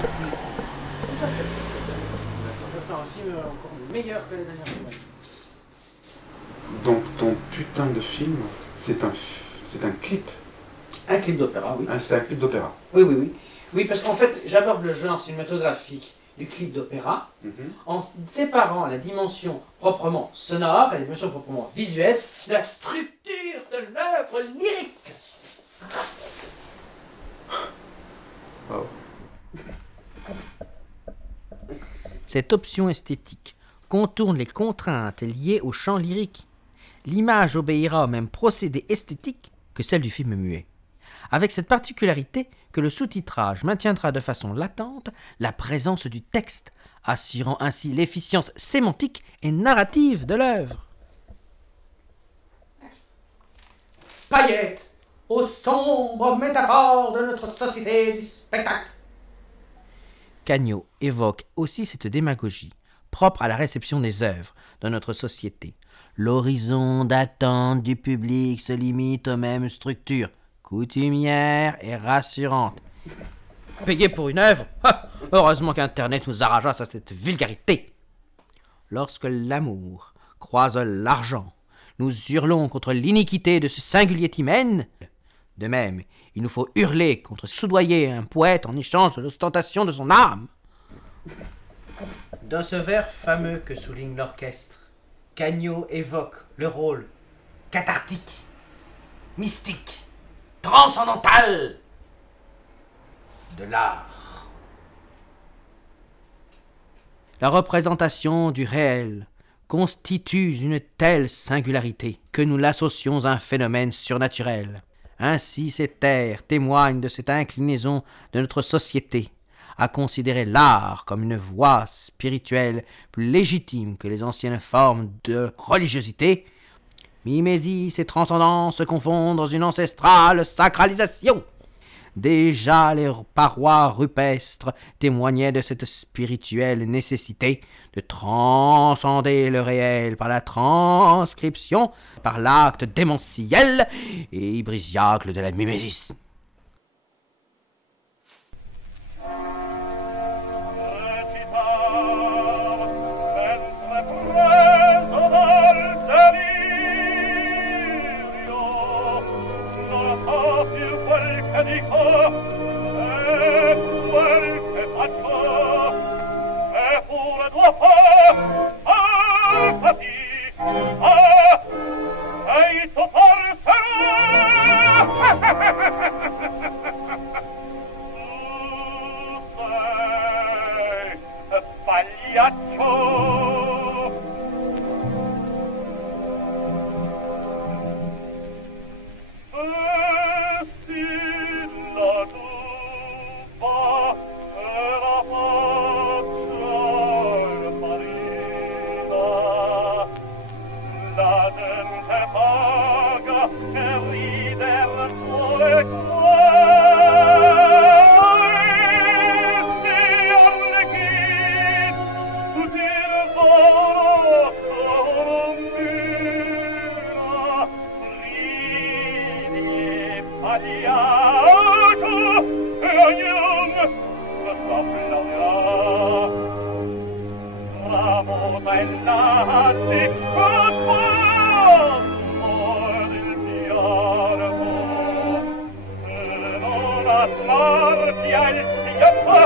Tout à fait. On va faire un film encore meilleur que les dernières fois. Donc ton putain de film, c'est un clip. Un clip d'opéra, oui. Ah, c'est un clip d'opéra. Oui, oui, oui. Oui, parce qu'en fait, j'aborde le genre cinématographique du clip d'opéra en séparant la dimension proprement sonore et la dimension proprement visuelle de la structure de l'œuvre lyrique. Wow. Cette option esthétique contourne les contraintes liées au chant lyrique. L'image obéira au même procédé esthétique que celle du film muet, avec cette particularité que le sous-titrage maintiendra de façon latente la présence du texte, assurant ainsi l'efficience sémantique et narrative de l'œuvre. Paillettes aux sombres métaphores de notre société du spectacle. Cagnot évoque aussi cette démagogie, propre à la réception des œuvres de notre société. L'horizon d'attente du public se limite aux mêmes structures, coutumières et rassurantes. Payer pour une œuvre? Heureusement qu'Internet nous arracha à cette vulgarité. Lorsque l'amour croise l'argent, nous hurlons contre l'iniquité de ce singulier hymen. De même, il nous faut hurler contre soudoyer un poète en échange de l'ostentation de son âme. Dans ce vers fameux que souligne l'orchestre, Cagnot évoque le rôle cathartique, mystique, transcendantal de l'art. La représentation du réel constitue une telle singularité que nous l'associons à un phénomène surnaturel. Ainsi, ces terres témoignent de cette inclinaison de notre société à considérer l'art comme une voie spirituelle plus légitime que les anciennes formes de religiosité. Mimésis et transcendance se confondent dans une ancestrale sacralisation. Déjà les parois rupestres témoignaient de cette spirituelle nécessité de transcender le réel par la transcription, par l'acte démentiel et hybrisiaque de la mimésis. Marti al fianco,